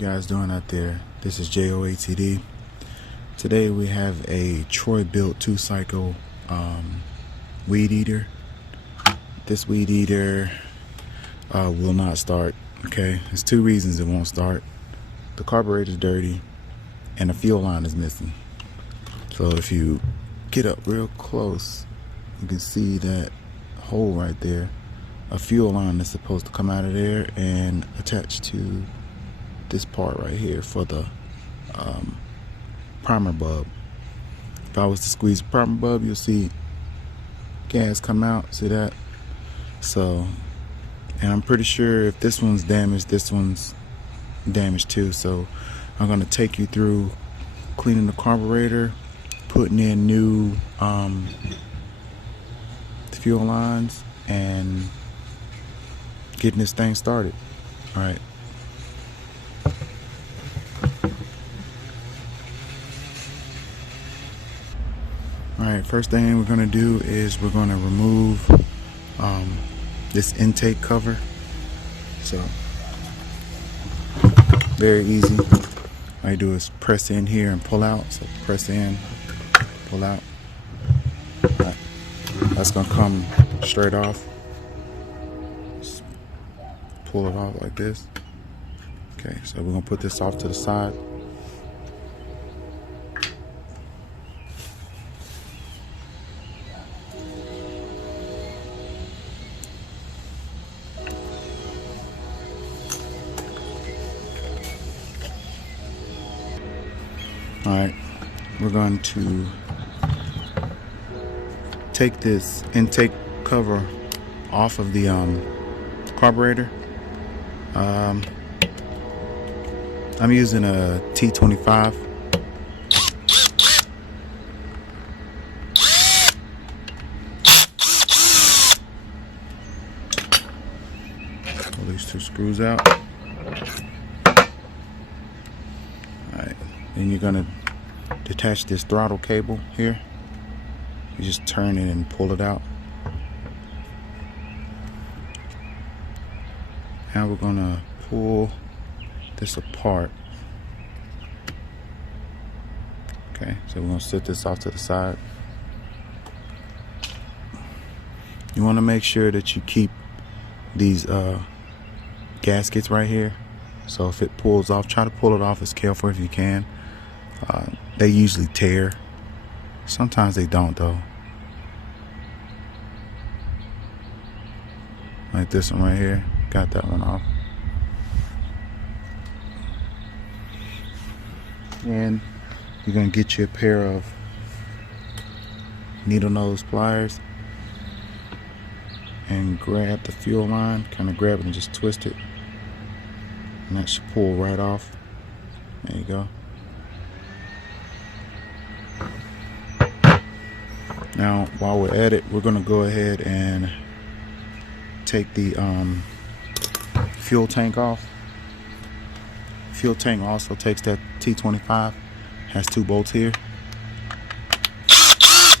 guys doing out there? This is JOATD. Today we have a Troy built 2-cycle weed eater. This weed eater will not start. Okay, there's two reasons it won't start. The carburetor is dirty and the fuel line is missing. So if you get up real close, you can see that hole right there. A fuel line is supposed to come out of there and attach to this part right here for the primer bulb. If I was to squeeze the primer bulb, you'll see gas come out. See that? So, and I'm pretty sure if this one's damaged, this one's damaged too. So I'm going to take you through cleaning the carburetor, putting in new fuel lines, and getting this thing started. All right. Alright, first thing we're going to do is we're going to remove this intake cover. So, very easy. All you do is press in here and pull out. So press in, pull out. Right. That's going to come straight off. Just pull it off like this. Okay, so we're going to put this off to the side. Alright, we're going to take this intake cover off of the carburetor. I'm using a T25. Pull these two screws out. Alright, then you're gonna detach this throttle cable here. You just turn it and pull it out. Now we're gonna pull this apart. Okay, so we're gonna set this off to the side. You want to make sure that you keep these gaskets right here. So if it pulls off, try to pull it off as careful if you can. They usually tear. Sometimes they don't though. Like this one right here. Got that one off. And you're going to get you a pair of needle nose pliers and grab the fuel line. Kind of grab it and just twist it. And that should pull right off. There you go. Now, while we're at it, we're going to go ahead and take the fuel tank off. Fuel tank also takes that T25. Has two bolts here.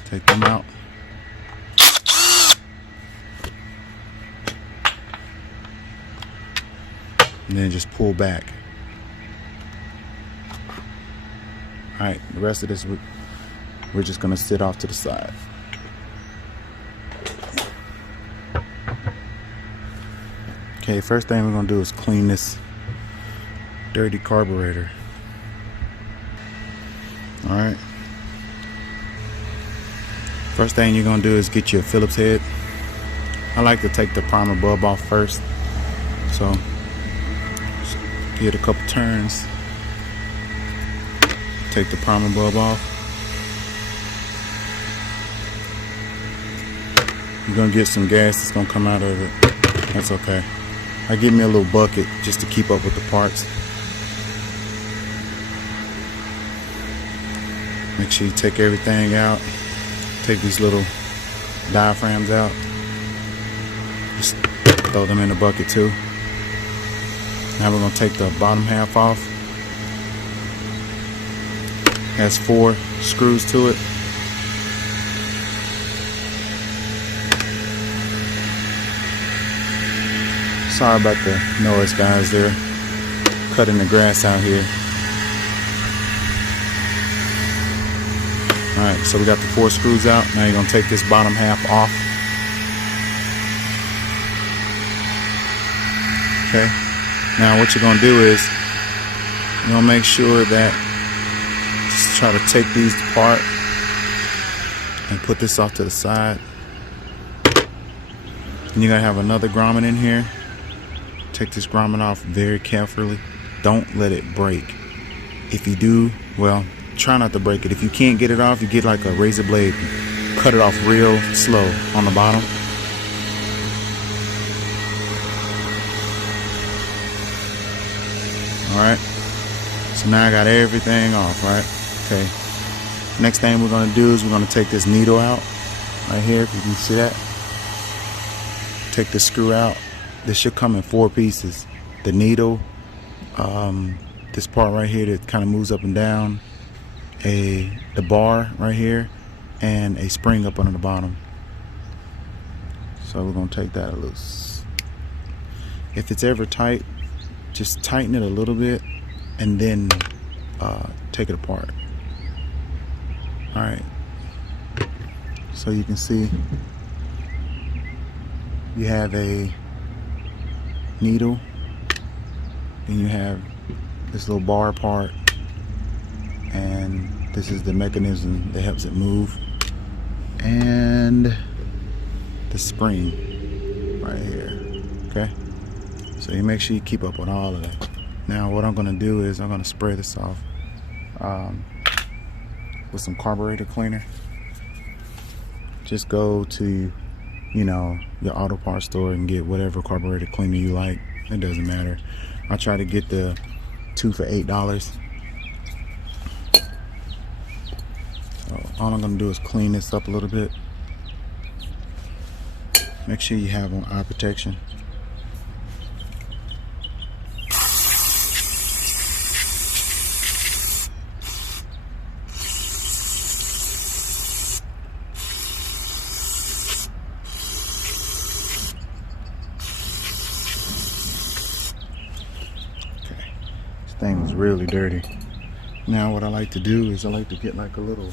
Take them out. And then just pull back. Alright, the rest of this we're just going to sit off to the side. Okay, first thing we're going to do is clean this dirty carburetor. Alright. First thing you're going to do is get your Phillips head. I like to take the primer bulb off first. So, just give it a couple turns. Take the primer bulb off. You're going to get some gas that's going to come out of it. That's okay. I give me a little bucket just to keep up with the parts. Make sure you take everything out. Take these little diaphragms out. Just throw them in the bucket too. Now we're going to take the bottom half off. It has 4 screws to it. Sorry about the noise, guys, there. cutting the grass out here. Alright, so we got the 4 screws out. Now you're going to take this bottom half off. Okay. Now what you're going to do is you're going to make sure that just try to take these apart and put this off to the side. And you're going to have another grommet in here. Take this grommet off very carefully. Don't let it break. If you do, well, try not to break it. If you can't get it off, you get like a razor blade, cut it off real slow on the bottom. Alright, so now I got everything off, right? Okay, next thing we're going to do is we're going to take this needle out right here, if you can see that. Take the screw out. This should come in 4 pieces. The needle, this part right here that kind of moves up and down, the bar right here, and a spring up under the bottom. So we're going to take that loose. If it's ever tight, just tighten it a little bit and then take it apart. Alright, so you can see you have a needle, and you have this little bar part, and this is the mechanism that helps it move, and the spring right here. Okay, so you make sure you keep up with all of that. Now what I'm going to do is I'm going to spray this off with some carburetor cleaner. Just go to, you know, your auto parts store and get whatever carburetor cleaner you like. It doesn't matter. I try to get the 2 for $8. So all I'm gonna do is clean this up a little bit. Make sure you have on eye protection. Thing was really dirty. Now what I like to do is I like to get like a little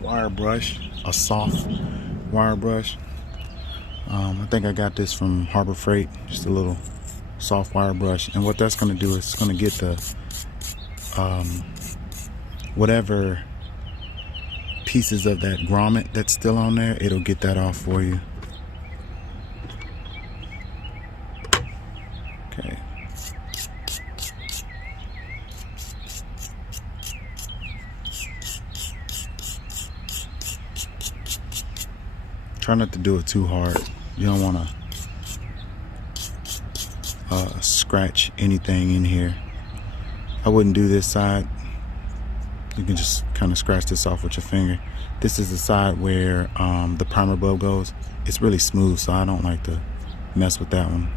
wire brush, a soft wire brush. I think I got this from Harbor Freight, just a little soft wire brush, and what that's going to do is it's going to get the whatever pieces of that grommet that's still on there, it'll get that off for you. Okay. Try not to do it too hard. You don't want to scratch anything in here. I wouldn't do this side. You can just kind of scratch this off with your finger. This is the side where the primer bulb goes. It's really smooth, so I don't like to mess with that one.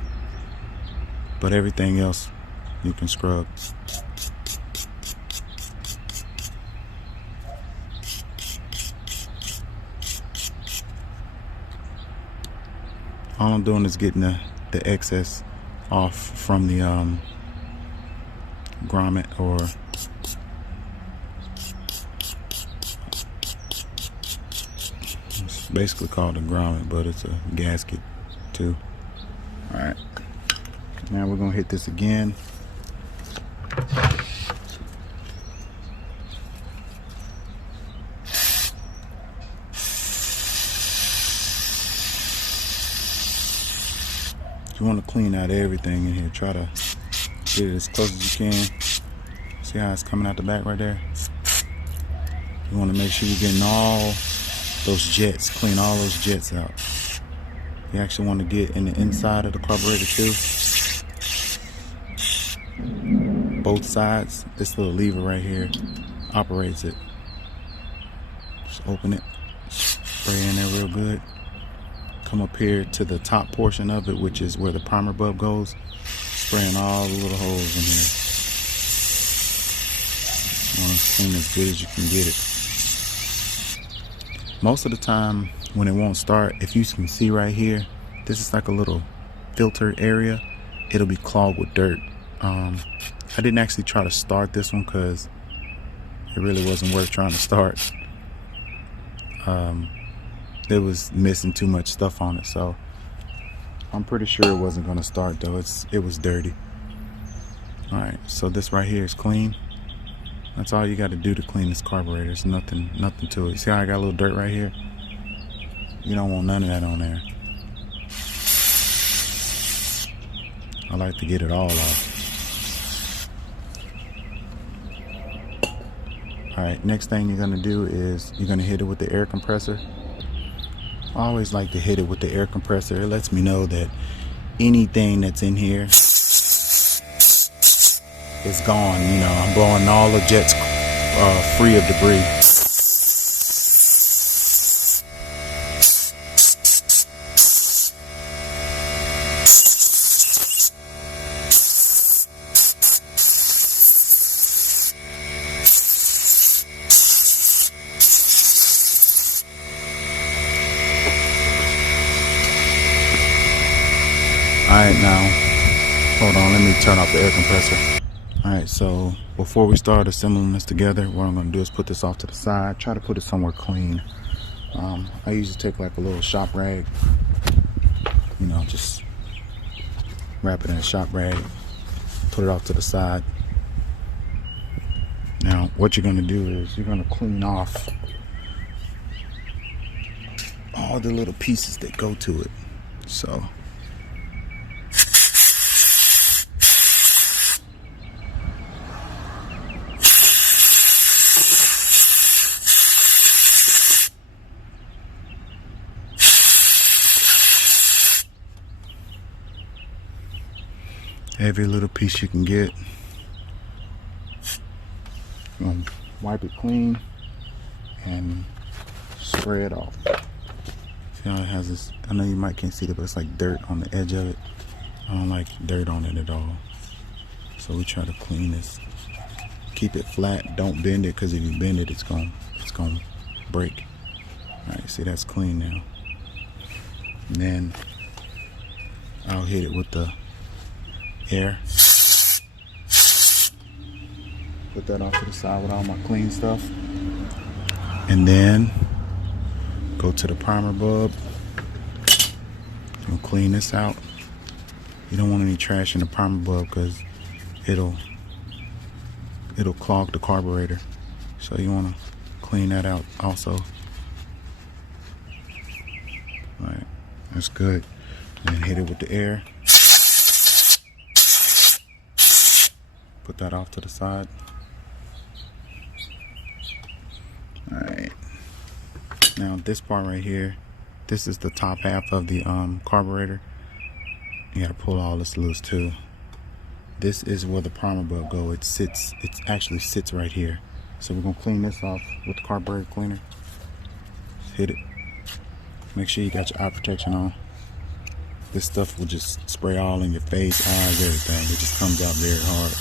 But everything else you can scrub. All I'm doing is getting the excess off from the grommet, or it's basically called a grommet, but it's a gasket too. Alright, now we're gonna hit this again. You want to clean out everything in here. Try to get it as close as you can. See how it's coming out the back right there? You want to make sure you're getting all those jets, clean all those jets out. You actually want to get in the inside of the carburetor too. Both sides. This little lever right here operates it. Just open it, spray in there real good. Come up here to the top portion of it, which is where the primer bulb goes, spraying all the little holes in here. You want to clean as good as you can get it. Most of the time when it won't start, if you can see right here, this is like a little filter area. It'll be clogged with dirt. I didn't actually try to start this one because it really wasn't worth trying to start. It was missing too much stuff on it, so I'm pretty sure it wasn't going to start though. It was dirty. Alright, so this right here is clean. That's all you got to do to clean this carburetor. There's nothing to it. See how I got a little dirt right here? You don't want none of that on there. I like to get it all off. Alright, next thing you're going to do is you're going to hit it with the air compressor. I always like to hit it with the air compressor. It lets me know that anything that's in here is gone. You know, I'm blowing all the jets free of debris. Alright, now, hold on, let me turn off the air compressor. Alright, so before we start assembling this together, what I'm going to do is put this off to the side. Try to put it somewhere clean. I usually take like a little shop rag, you know, just wrap it in a shop rag, put it off to the side. Now, what you're going to do is you're going to clean off all the little pieces that go to it. So every little piece you can get. Wipe it clean and spray it off. See how it has this, I know you might can't see it, but it's like dirt on the edge of it. I don't like dirt on it at all. So we try to clean this. Keep it flat, don't bend it, because if you bend it, it's gonna break. Alright, see that's clean now. And then I'll hit it with the air. Put that off to the side with all my clean stuff. And then go to the primer bulb and clean this out. You don't want any trash in the primer bulb because it'll clog the carburetor. So you want to clean that out also. Alright, that's good. And hit it with the air. Put that off to the side. Alright. Now this part right here, this is the top half of the carburetor. You gotta pull all this loose too. This is where the primer bulb goes. It actually sits right here. So we're gonna clean this off with the carburetor cleaner. Just hit it. Make sure you got your eye protection on. This stuff will just spray all in your face, eyes, everything. It just comes out very hard.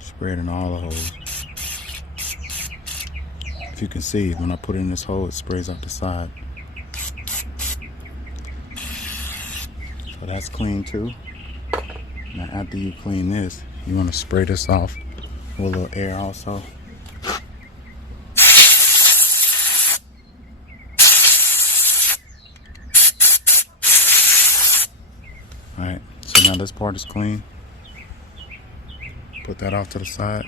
Spray it in all the holes. If you can see, when I put it in this hole, it sprays out the side. So that's clean too. Now after you clean this, you want to spray this off with a little air also. Alright, so now this part is clean. Put that off to the side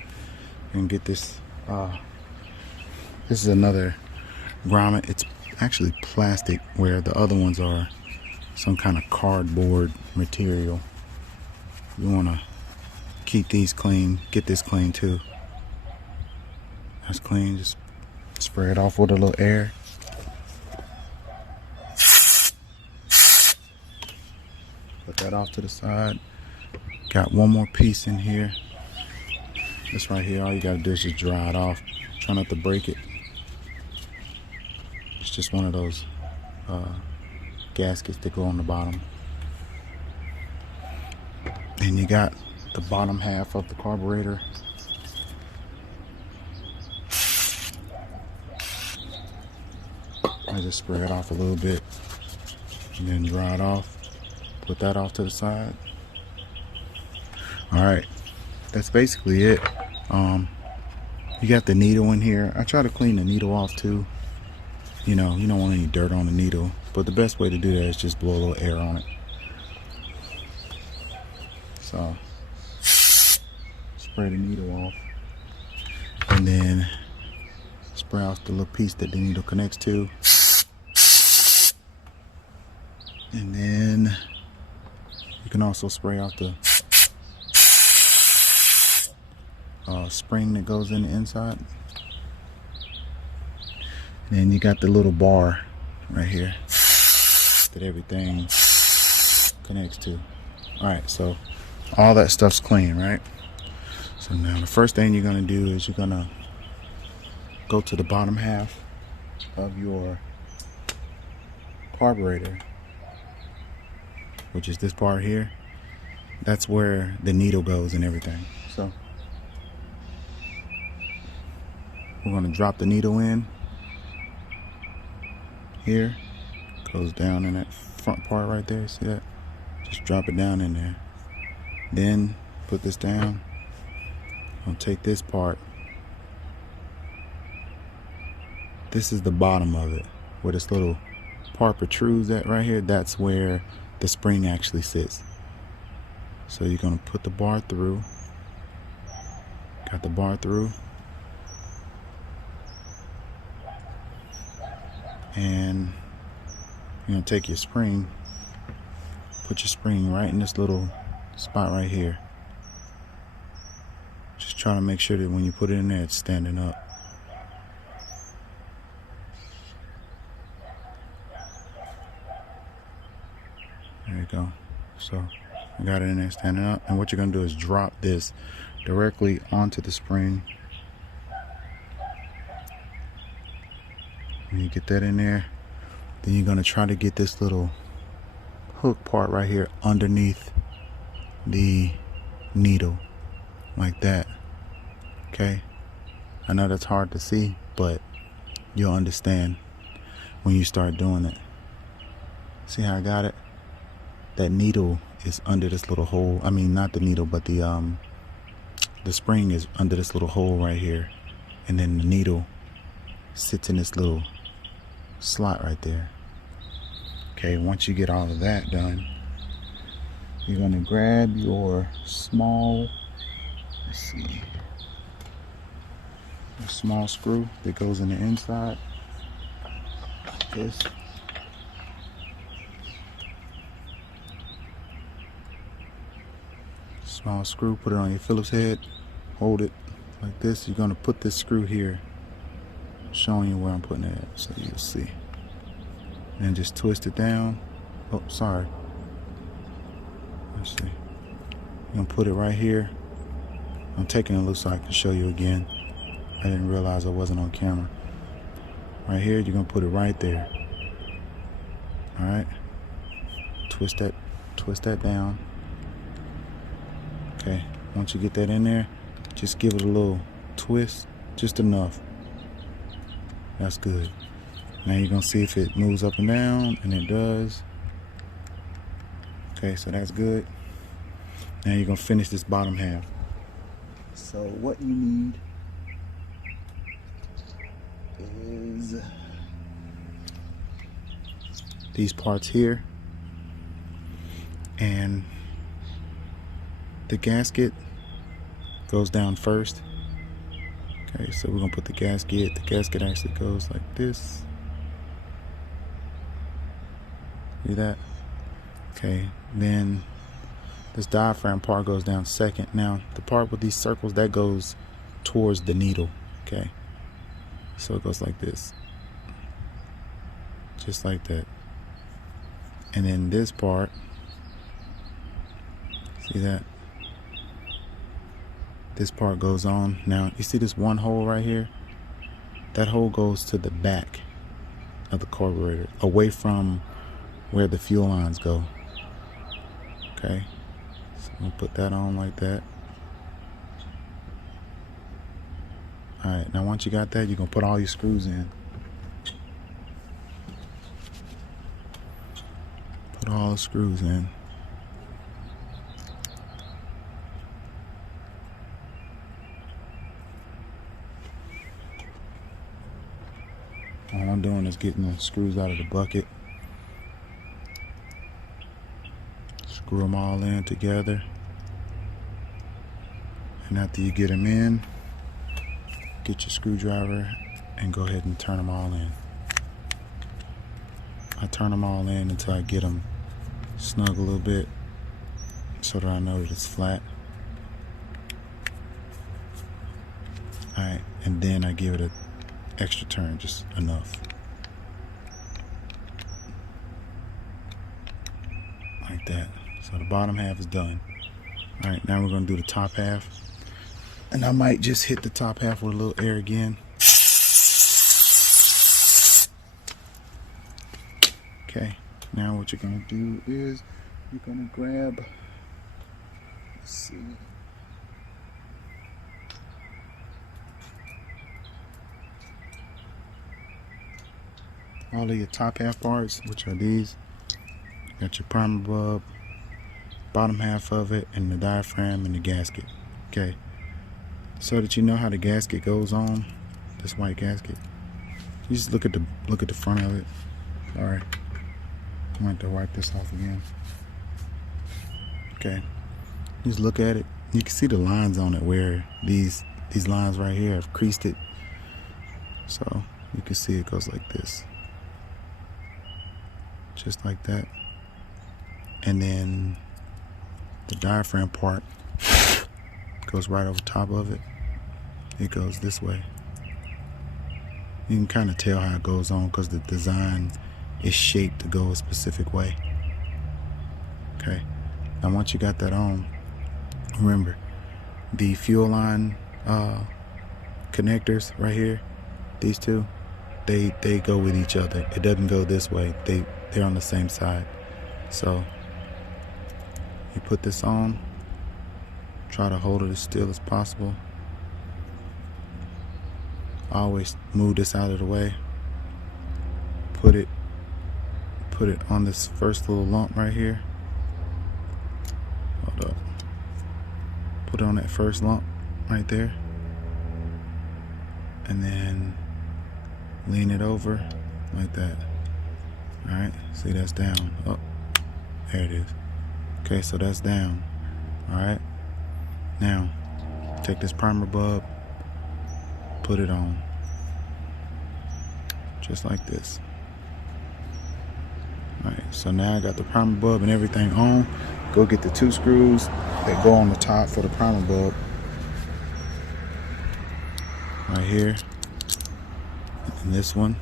and get this. This is another grommet. It's actually plastic, where the other ones are some kind of cardboard material. You want to keep these clean. Get this clean too. That's clean. Just spray it off with a little air. Put that off to the side. Got one more piece in here. This right here, all you gotta do is just dry it off. Try not to break it. It's just one of those gaskets that go on the bottom. And you got the bottom half of the carburetor. I just spray it off a little bit and then dry it off. Put that off to the side. Alright, that's basically it. You got the needle in here. I try to clean the needle off too. You know, you don't want any dirt on the needle, but the best way to do that is just blow a little air on it. So, spray the needle off, and then spray off the little piece that the needle connects to. And then you can also spray off the spring that goes in the inside. And then you got the little bar right here that everything connects to. Alright, so all that stuff's clean, right? So now the first thing you're going to do is you're going to go to the bottom half of your carburetor, which is this part here. That's where the needle goes and everything. So we're going to drop the needle in here. Goes down in that front part right there. See that? Just drop it down in there. Then put this down. I'll take this part. This is the bottom of it, where this little part protrudes at right here. That's where the spring actually sits. So you're going to put the bar through. Got the bar through. And you're going to take your spring, put your spring right in this little spot right here. Just try to make sure that when you put it in there, it's standing up. There you go. So I got it in there standing up. And what you're going to do is drop this directly onto the spring. When you get that in there, then you're going to try to get this little hook part right here underneath the needle, like that. Okay, I know that's hard to see, but you'll understand when you start doing it. See how I got it? That needle is under this little hole. I mean, not the needle, but the spring is under this little hole right here, and then the needle sits in this little slot right there. Okay, once you get all of that done, you're going to grab your small, let's see, a small screw that goes in the inside. This. Small screw, put it on your Phillips head, hold it like this. You're going to put this screw here, showing you where I'm putting it at, so you'll see. And just twist it down. Oh, sorry. Let's see. You're going to put it right here. I'm taking it loose so I can show you again. I didn't realize I wasn't on camera. Right here, you're going to put it right there. Alright. Twist that down. Okay. Once you get that in there, just give it a little twist. Just enough. That's good. Now you're going to see if it moves up and down, and it does. Okay, so that's good. Now you're going to finish this bottom half. So what you need is these parts here, and the gasket goes down first. Okay, so we're going to put the gasket actually goes like this. See that? Okay, then this diaphragm part goes down second. Now the part with these circles, that goes towards the needle. Okay, so it goes like this, just like that. And then this part, see that? This part goes on. Now you see this one hole right here? That hole goes to the back of the carburetor, away from where the fuel lines go. Okay, so I'm gonna put that on like that. Alright, now once you got that, you're gonna put all your screws in. all the screws in. All I'm doing is getting the screws out of the bucket. Screw them all in together. And after you get them in, get your screwdriver and go ahead and turn them all in. I turn them all in until I get them snug a little bit so that I know that it's flat. Alright, and then I give it an extra turn, just enough. Like that. So the bottom half is done. Alright, now we're going to do the top half. And I might just hit the top half with a little air again. Okay, now what you're going to do is you're going to grab, let's see, all of your top half parts, which are these. You got your primer bulb, bottom half of it, and the diaphragm and the gasket. Okay, so that you know how the gasket goes on, this white gasket. You just look at the front of it. Sorry, I'm going to wipe this off again. Okay, just look at it. You can see the lines on it where these lines right here have creased it. So you can see it goes like this, just like that. And then the diaphragm part goes right over top of it. It goes this way. You can kind of tell how it goes on because the design is shaped to go a specific way. Okay, now once you got that on, remember the fuel line connectors right here, these two, they go with each other. It doesn't go this way. They're on the same side. So you put this on, try to hold it as still as possible. Always move this out of the way. Put it on this first little lump right here. Hold up. Put it on that first lump right there. And then lean it over like that. Alright, see, that's down. Oh, there it is. Okay, so that's down. Alright, now take this primer bulb, put it on just like this. Alright, so now I got the primer bulb and everything on. Go get the two screws that go on the top for the primer bulb right here, and this one.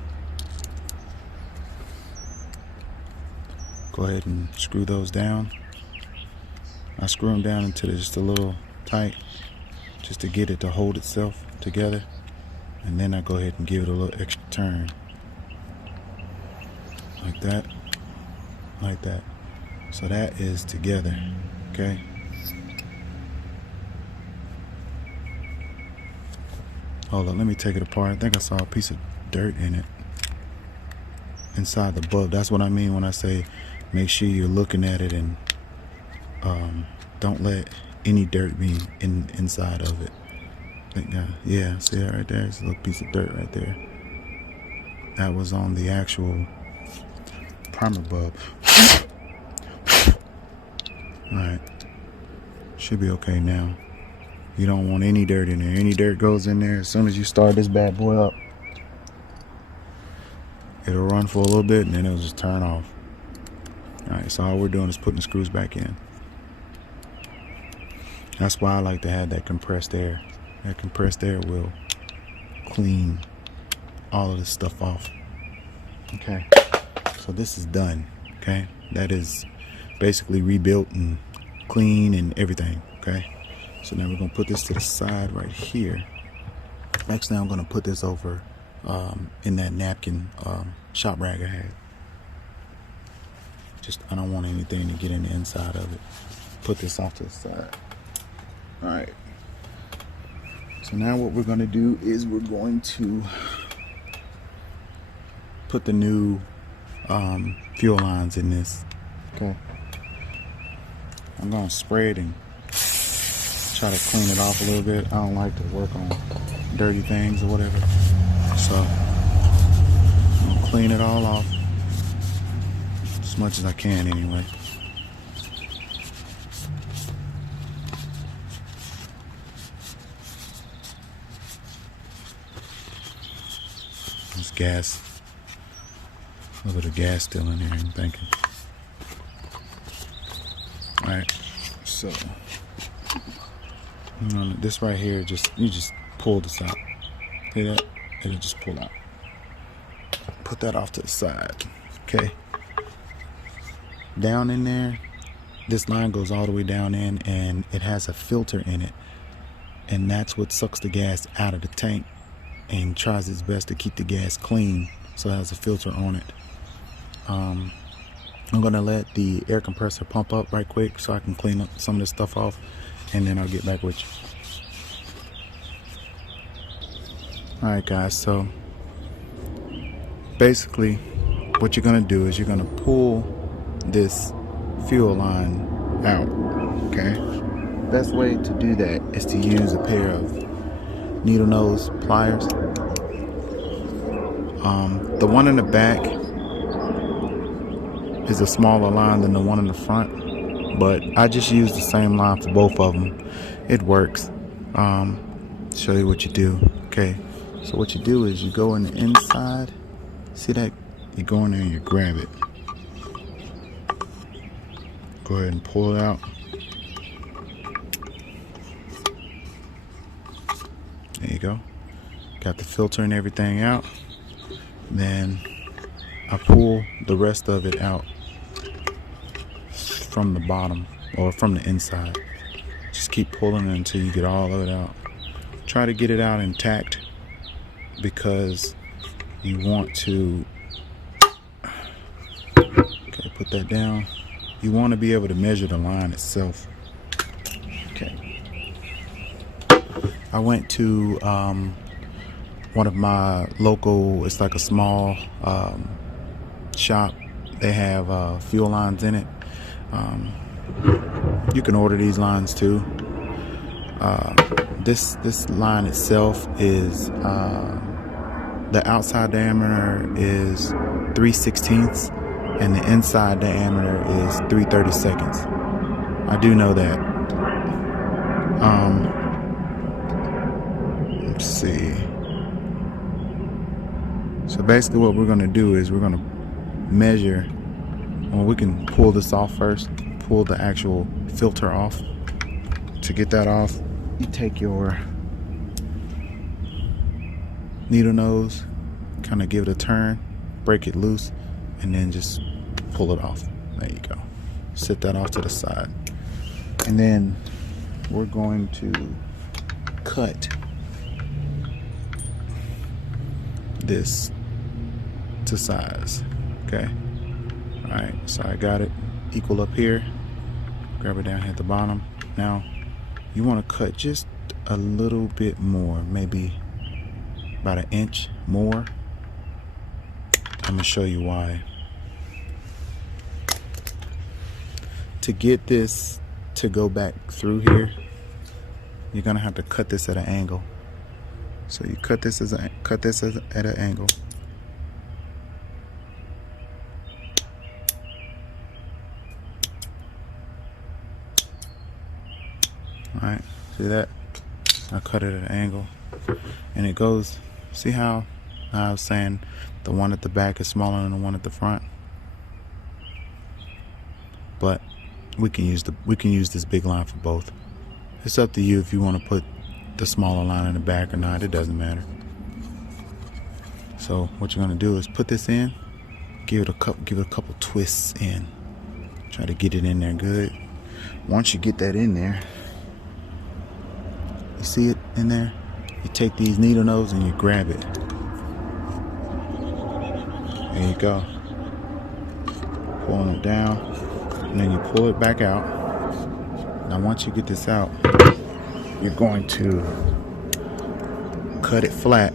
Go ahead and screw those down. I screw them down until they're just a little tight, just to get it to hold itself together. And then I go ahead and give it a little extra turn. Like that. Like that. So that is together. Okay. Hold on, let me take it apart. I think I saw a piece of dirt in it. Inside the bulb. That's what I mean when I say make sure you're looking at it and don't let any dirt be inside of it. Yeah, see that right there? It's a little piece of dirt right there. That was on the actual primer bulb. Alright. Should be okay now. You don't want any dirt in there. Any dirt goes in there, as soon as you start this bad boy up, it'll run for a little bit and then it'll just turn off. Alright, so all we're doing is putting the screws back in. That's why I like to have that compressed air. That compressed air will clean all of this stuff off. Okay, so this is done. Okay, that is basically rebuilt and clean and everything. Okay, so now we're gonna put this to the side right here. Next, now I'm gonna put this over in that napkin shop rag I had. I don't want anything to get in the inside of it. Put this off to the side. Alright. So now what we're going to do is we're going to put the new fuel lines in this. Okay. I'm gonna spray it and try to clean it off a little bit. I don't like to work on dirty things or whatever. So I'm gonna clean it all off as much as I can anyway. This gas, a little bit of gas still in here, I'm thinking. Alright, so this right here, you just pull this out. See that? It'll just pull out. Put that off to the side. Okay. Down in there, this line goes all the way down in, and it has a filter in it, and that's what sucks the gas out of the tank and tries its best to keep the gas clean, so it has a filter on it. I'm gonna let the air compressor pump up right quick so I can clean up some of this stuff off, and then I'll get back with you. Alright guys, so basically what you're gonna do is you're gonna pull this fuel line out. Okay, best way to do that is to use a pair of needle nose pliers. The one in the back is a smaller line than the one in the front, but I just use the same line for both of them. It works. Show you what you do. Okay, so what you do is you go in the inside. See that? You go in there and you grab it. Go ahead and pull it out. There you go. Got the filter and everything out. Then I pull the rest of it out from the bottom or from the inside. Just keep pulling it until you get all of it out. Try to get it out intact because you want to, okay, put that down. You want to be able to measure the line itself. Okay. I went to one of my local, it's like a small shop. They have fuel lines in it. You can order these lines too. This line itself is the outside diameter is 3/16 and the inside diameter is 3/32. I do know that. Let's see. So basically what we're gonna do is we're gonna measure, well, we can pull this off first, pull the actual filter off. To get that off, you take your needle nose, kind of give it a turn, break it loose, and then just pull it off. There you go. Set that off to the side. And then we're going to cut this to size. Okay. Alright, so I got it equal up here. Grab it down here at the bottom. Now you want to cut just a little bit more, maybe about 1 inch more. I'm gonna show you why. To get this to go back through here, you're gonna have to cut this at an angle. So you cut this at an angle. Alright, see that? I cut it at an angle. And it goes, see how I was saying the one at the back is smaller than the one at the front? But we can use this big line for both. It's up to you if you want to put the smaller line in the back or not. It doesn't matter. So what you're gonna do is put this in, give it a couple twists in. Try to get it in there good. Once you get that in there, you see it in there? You take these needle nose and you grab it. There you go. Pulling it down, and then you pull it back out. Now once you get this out, you're going to cut it flat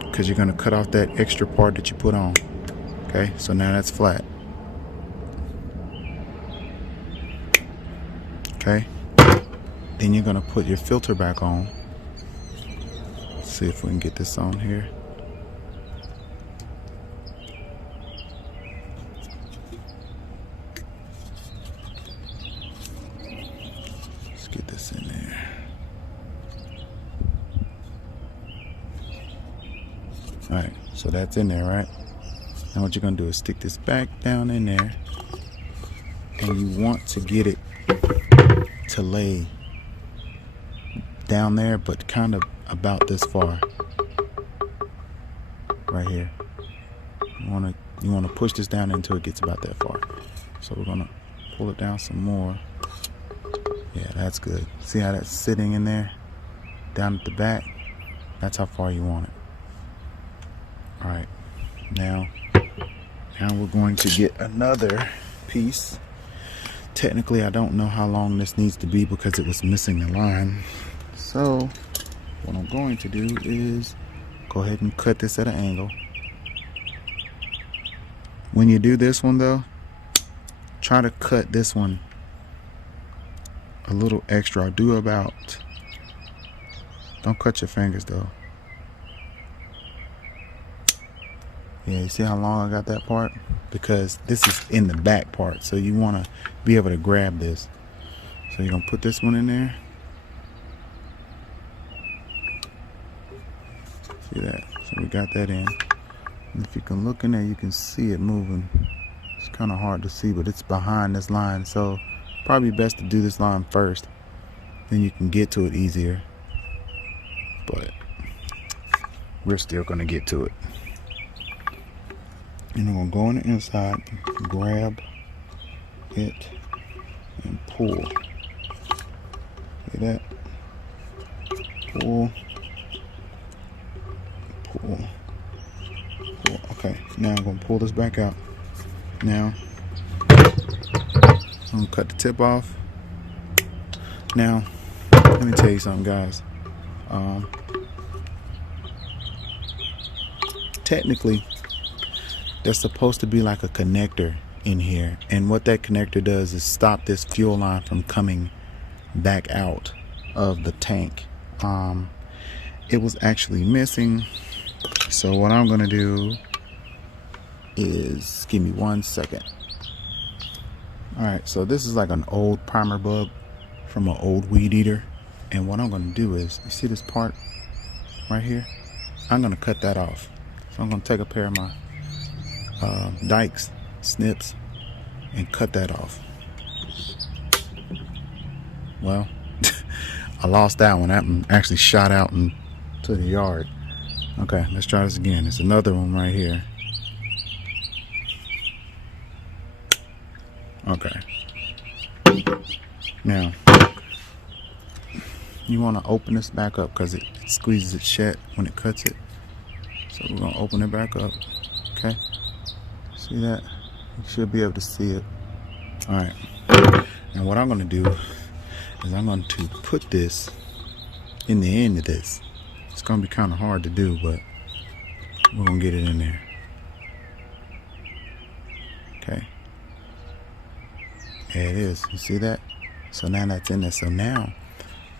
because you're going to cut off that extra part that you put on. Okay, so now that's flat. Okay. Then you're gonna put your filter back on. Let's see if we can get this on here. Let's get this in there. Alright, so that's in there, right? Now what you're gonna do is stick this back down in there, and you want to get it to lay down there, but kind of about this far, right here. You want to push this down until it gets about that far. So we're gonna pull it down some more. Yeah, that's good. See how that's sitting in there, down at the back? That's how far you want it. All right, now we're going to get another piece. Technically, I don't know how long this needs to be because it was missing the line. So what I'm going to do is go ahead and cut this at an angle. When you do this one though, try to cut this one a little extra. Do about, don't cut your fingers though. Yeah, you see how long I got that part? Because this is in the back part, so you want to be able to grab this. So you're going to put this one in there. See that? So we got that in. And if you can look in there, you can see it moving. It's kind of hard to see, but it's behind this line. So probably best to do this line first. Then you can get to it easier. But we're still going to get to it. And I'm going to go on the inside, grab it, and pull. See that? Pull. Pull. Pull. Okay, now I'm going to pull this back out. Now, I'm going to cut the tip off. Now, let me tell you something, guys. Technically, there's supposed to be like a connector in here, and what that connector does is stop this fuel line from coming back out of the tank. It was actually missing, so what I'm gonna do is, give me 1 second. Alright, so this is like an old primer bulb from an old weed eater, and what I'm gonna do is, you see this part right here? I'm gonna cut that off. So I'm gonna take a pair of my dikes, snips, and cut that off. Well, I lost that one. That one actually shot out into the yard. Okay, let's try this again. There's another one right here. Okay. Now, you want to open this back up because it squeezes it shut when it cuts it. So we're going to open it back up. Okay. See that? You should be able to see it. Alright. Now what I'm going to do is I'm going to put this in the end of this. It's going to be kind of hard to do, but we're going to get it in there. Okay. There it is. You see that? So now that's in there. So now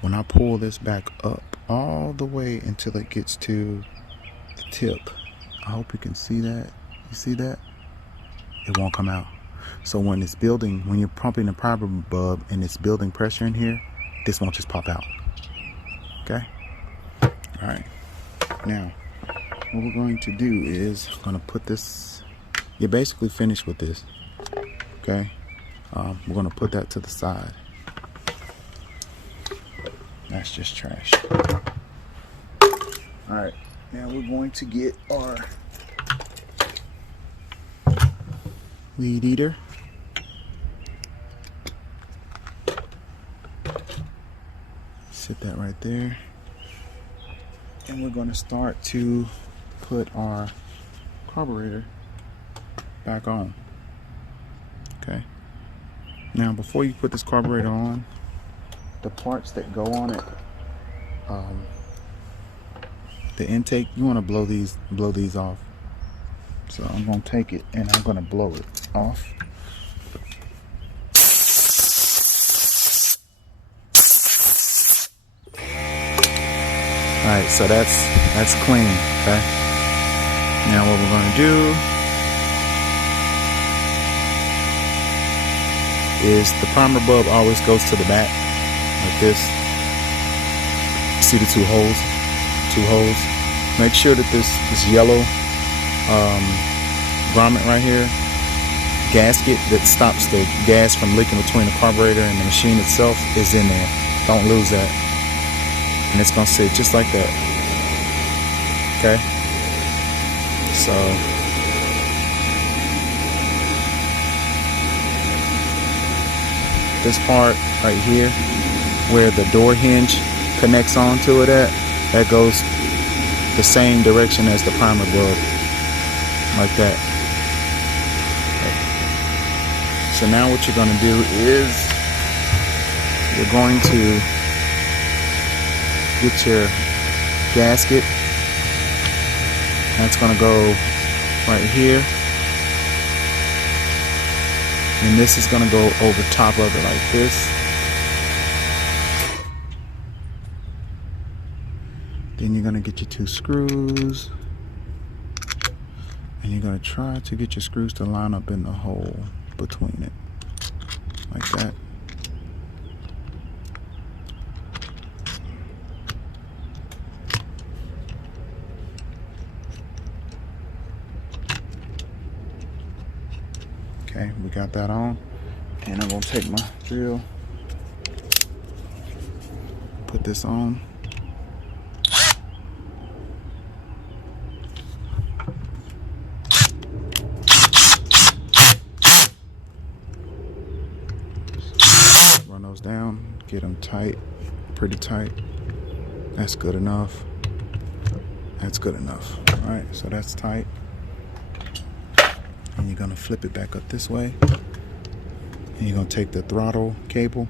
when I pull this back up all the way until it gets to the tip, I hope you can see that. You see that? It won't come out. So when it's building, when you're pumping the primer bulb and it's building pressure in here, this won't just pop out. Okay? Alright. Now, what we're going to do is, I'm going to put this, you're basically finished with this. Okay? We're going to put that to the side. That's just trash. Alright. Now we're going to get our weed eater. Sit that right there. And we're going to start to put our carburetor back on. Okay. Now before you put this carburetor on, the parts that go on it, the intake, you want to blow these off. So I'm going to take it and I'm going to blow it off. Alright, so that's clean, okay? Now what we're gonna do is the primer bulb always goes to the back, like this. See the two holes? Two holes. Make sure that this yellow grommet right here, gasket that stops the gas from leaking between the carburetor and the machine itself, is in there. Don't lose that. And it's gonna sit just like that. Okay? So this part right here where the door hinge connects onto it at, that goes the same direction as the primer bulb, like that. Okay. So now what you're going to do is you're going to get your gasket. That's going to go right here, and this is going to go over top of it like this. Then you're going to get your two screws, and you're going to try to get your screws to line up in the hole between it, like that. Okay, we got that on, and I'm going to take my drill, put this on. Run those down, get them tight, pretty tight. That's good enough. That's good enough. All right, so that's tight. And you're gonna flip it back up this way, and you're gonna take the throttle cable.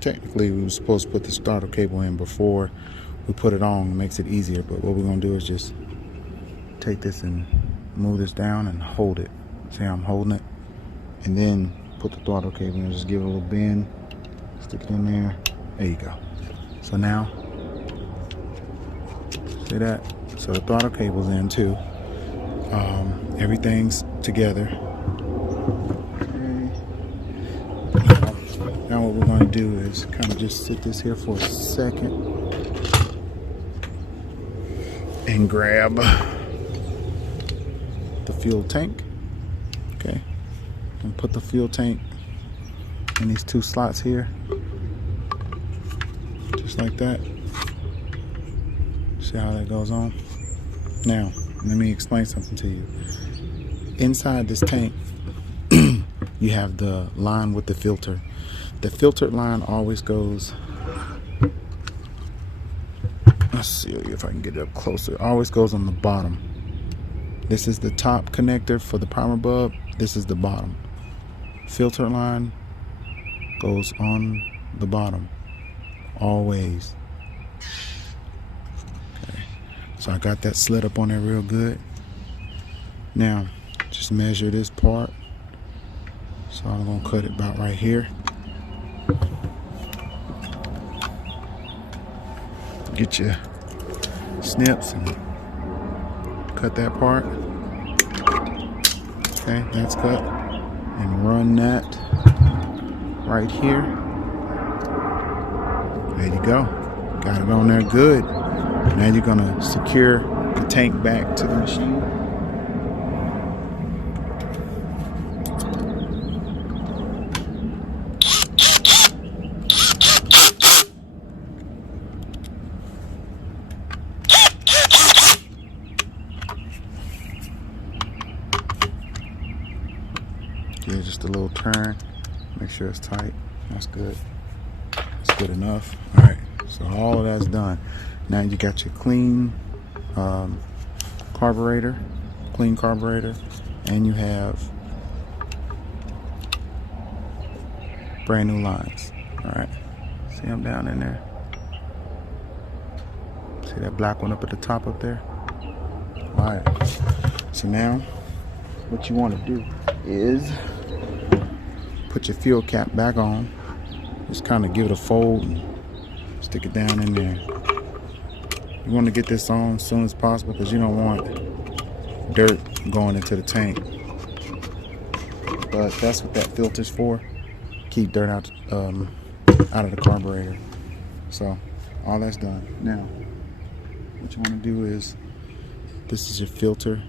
Technically, we were supposed to put this throttle cable in before we put it on. It makes it easier, but what we're gonna do is just take this and move this down and hold it. See how I'm holding it? And then put the throttle cable in, just give it a little bend, stick it in there. There you go. So now, see that? So the throttle cable's in too. Everything's together. Okay. Now what we're going to do is kind of just sit this here for a second and grab the fuel tank. Okay, and put the fuel tank in these two slots here, just like that. See how that goes on? Now let me explain something to you. Inside this tank, you have the line with the filter. The filtered line always goes, let's see if I can get it up closer, always goes on the bottom. This is the top connector for the primer bulb. This is the bottom. Filter line goes on the bottom, always. Okay. So I got that slid up on there real good. Now, just measure this part. So I'm gonna cut it about right here. Get your snips and cut that part. Okay, that's cut. And run that right here. There you go. Got it on there good. Now you're gonna secure the tank back to the machine. Give it just a little turn. Make sure it's tight. That's good. That's good enough. All right. So all of that's done. Now you got your clean carburetor, and you have brand new lines. All right. See them down in there? See that black one up at the top up there? All right. So now what you want to do is put your fuel cap back on. Just kind of give it a fold and stick it down in there. You want to get this on as soon as possible because you don't want dirt going into the tank. But that's what that filter's for. Keep dirt out of the carburetor. So all that's done. Now, what you want to do is, this is your filter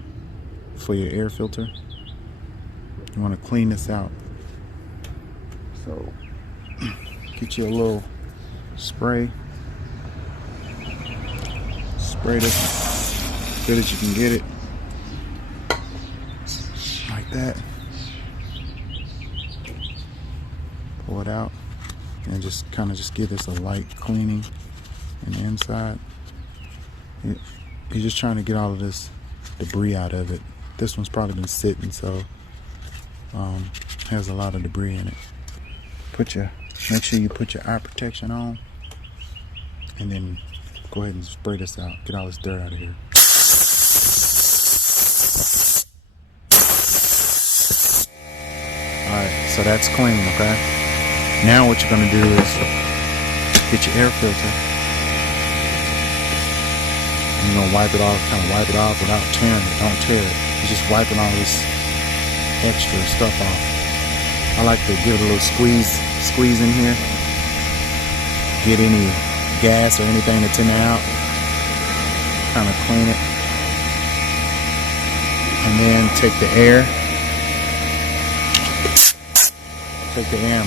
for your air filter. You want to clean this out. So get you a little spray. Spray this as good as you can get it. Like that. Pull it out and just kind of give this a light cleaning in the inside. You're just trying to get all of this debris out of it. This one's probably been sitting, so has a lot of debris in it. Make sure you put your eye protection on, and then go ahead and spray this out. Get all this dirt out of here. Alright, so that's clean, okay? Now what you're gonna do is get your air filter. You're gonna wipe it off, kind of wipe it off without tearing it. Don't tear it. You're just wiping all this extra stuff off. I like to give it a little squeeze in here. Get any gas or anything that's in there out. Kind of clean it. And then take the air. Take the air.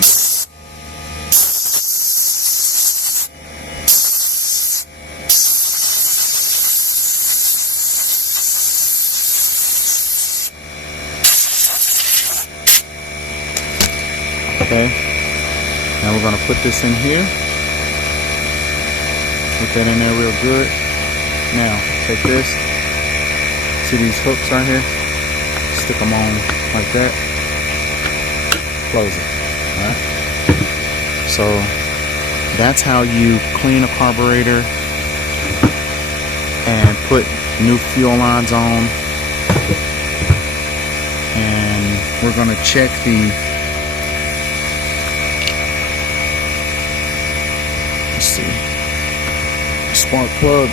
Okay, now we're going to put this in here. Put that in there real good. Now, take this. See these hooks right here? Stick them on like that. Close it. Alright? So, that's how you clean a carburetor and put new fuel lines on. And we're going to check the spark plug.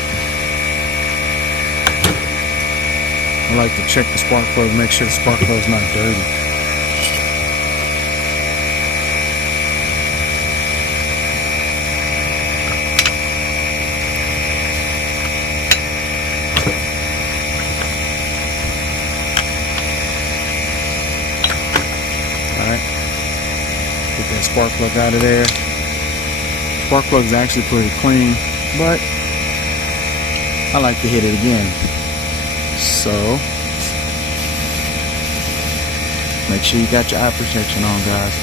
I like to check the spark plug, make sure the spark plug's not dirty. Alright. Get that spark plug out of there. Spark plug's actually pretty clean, but I like to hit it again. So make sure you got your eye protection on, guys.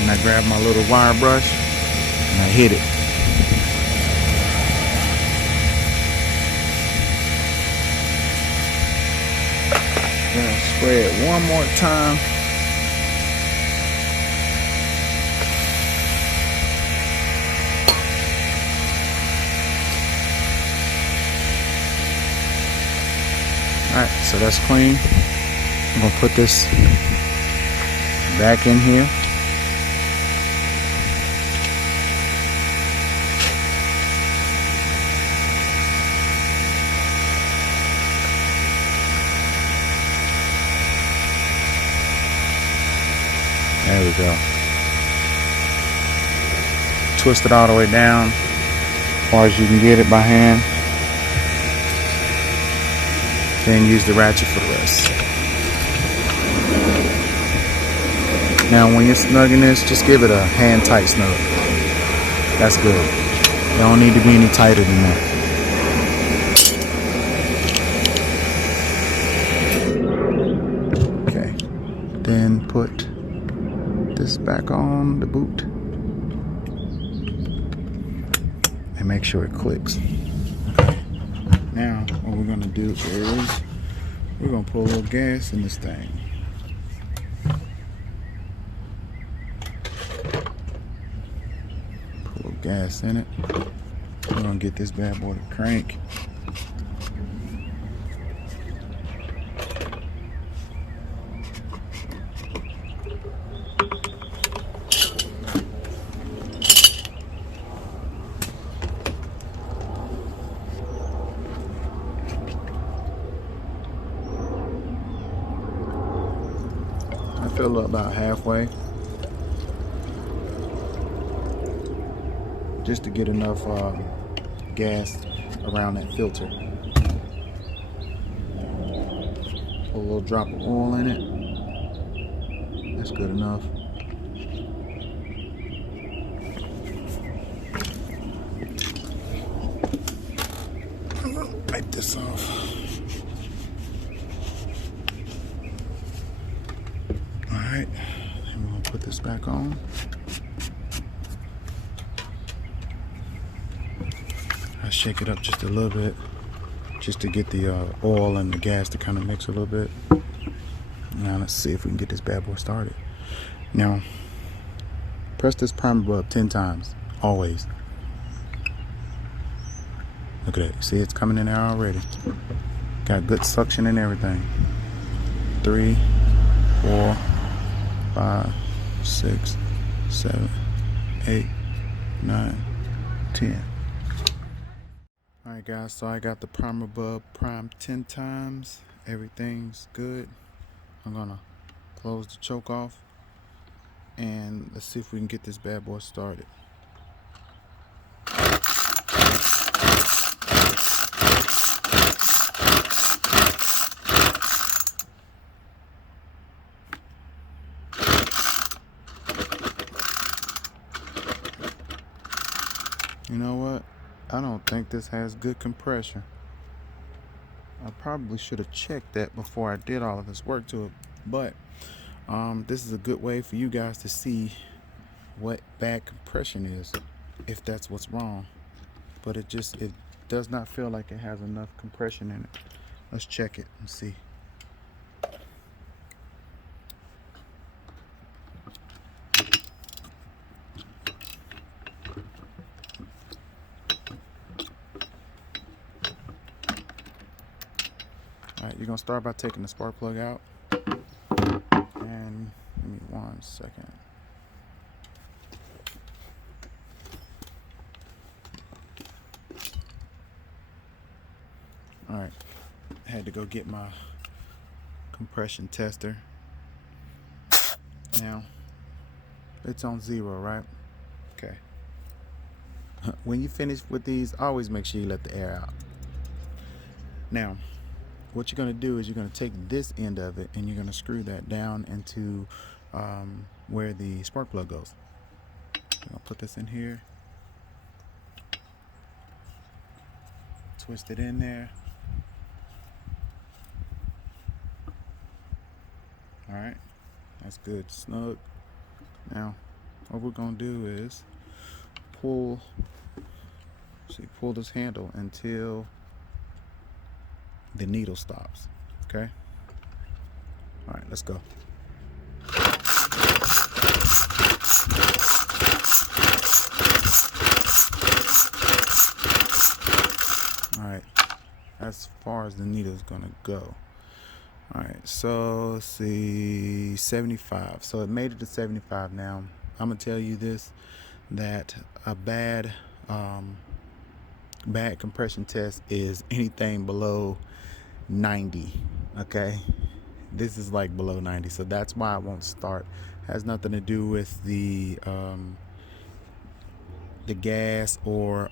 And I grab my little wire brush and I hit it. Then spray it one more time. Alright, so that's clean. I'm going to put this back in here. There we go. Twist it all the way down as far as you can get it by hand. Then use the ratchet for the rest. Now when you're snugging this, just give it a hand tight snug. That's good. You don't need to be any tighter than that. Okay. Then put this back on the boot. And make sure it clicks. Now, what we're going to do is we're going to put a little gas in this thing. Put a little gas in it. We're going to get this bad boy to crank. fill up about halfway, just to get enough gas around that filter. Put a little drop of oil in it. That's good enough. Wipe this off. Alright, and we're going to put this back on. I shake it up just a little bit, just to get the oil and the gas to kind of mix a little bit. Now let's see if we can get this bad boy started. Now, press this primer bulb 10 times, always. Look at that. See, it's coming in there already. Got good suction and everything. 3, 4, 5, 6, 7, 8, 9, 10. Alright guys, so I got the primer bulb primed 10 times. Everything's good. I'm gonna close the choke off and let's see if we can get this bad boy started. You know what? I don't think this has good compression. I probably should have checked that before I did all of this work to it, but this is a good way for you guys to see what bad compression is, if that's what's wrong. But it does not feel like it has enough compression in it. Let's check it and see. Alright, you're gonna start by taking the spark plug out. And give me 1 second. Alright, I had to go get my compression tester. Now, it's on 0, right? Okay. When you finish with these, always make sure you let the air out. Now, what you're going to do is you're going to take this end of it and you're going to screw that down into where the spark plug goes. I'll put this in here, twist it in there. Alright, that's good, snug. Now what we're going to do is pull this handle until the needle stops. Okay. All right, let's go. All right, as far as the needle is gonna go. All right, so let's see, 75. So it made it to 75. Now I'm gonna tell you this, that a bad compression test is anything below 90. Okay, this is like below 90, so that's why I won't start. Has nothing to do with the gas or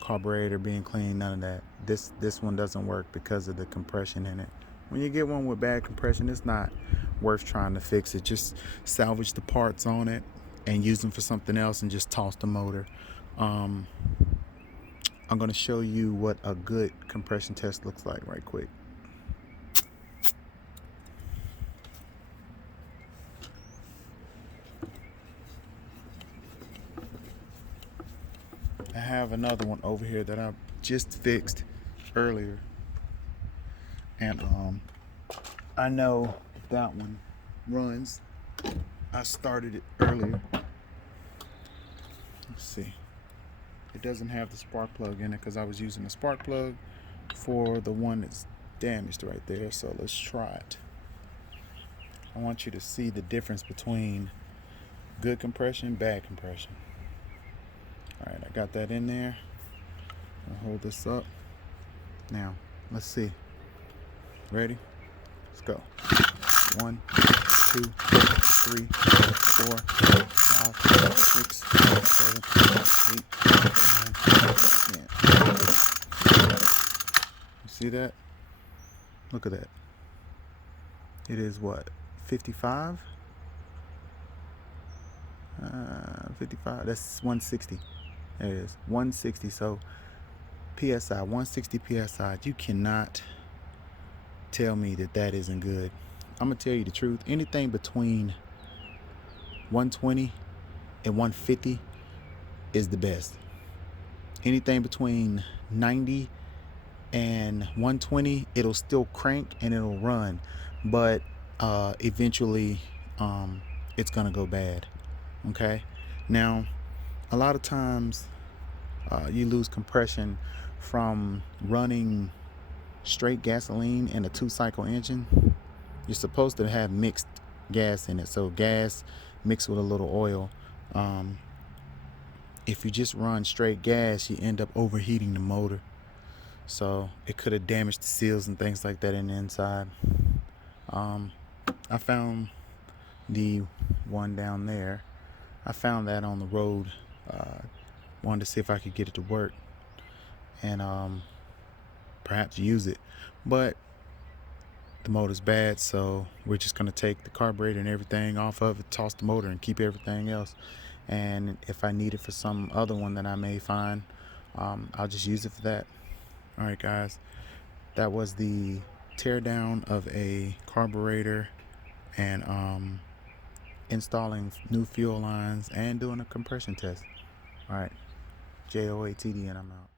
carburetor being clean, none of that. This one doesn't work because of the compression in it. When you get one with bad compression, it's not worth trying to fix it. Just salvage the parts on it and use them for something else and just toss the motor. I'm going to show you what a good compression test looks like right quick. I have another one over here that I just fixed earlier, and I know that one runs. I started it earlier. Let's see. It doesn't have the spark plug in it because I was using the spark plug for the one that's damaged right there. So let's try it. I want you to see the difference between good compression, bad compression. All right, I got that in there. I'll hold this up. Now, let's see. Ready? Let's go. 1, 2, 3, 4, 5, 6, 7, 8, 9, 10. You see that? Look at that. It is what? 55? 55. That's 160. There it is. 160. So PSI, 160 PSI. You cannot tell me that that isn't good. I'm gonna tell you the truth. Anything between 120 and 150 is the best. Anything between 90 and 120, it'll still crank and it'll run, but eventually it's gonna go bad. Okay, now a lot of times you lose compression from running straight gasoline in a 2-cycle engine. You're supposed to have mixed gas in it, so gas mixed with a little oil. If you just run straight gas, you end up overheating the motor, so it could have damaged the seals and things like that in the inside. I found the one down there. I found that on the road. Wanted to see if I could get it to work and perhaps use it, but the motor's bad, so we're just going to take the carburetor and everything off of it, toss the motor, and keep everything else. And if I need it for some other one that I may find, I'll just use it for that. All right, guys, that was the teardown of a carburetor and installing new fuel lines and doing a compression test. All right, JOATD, and I'm out.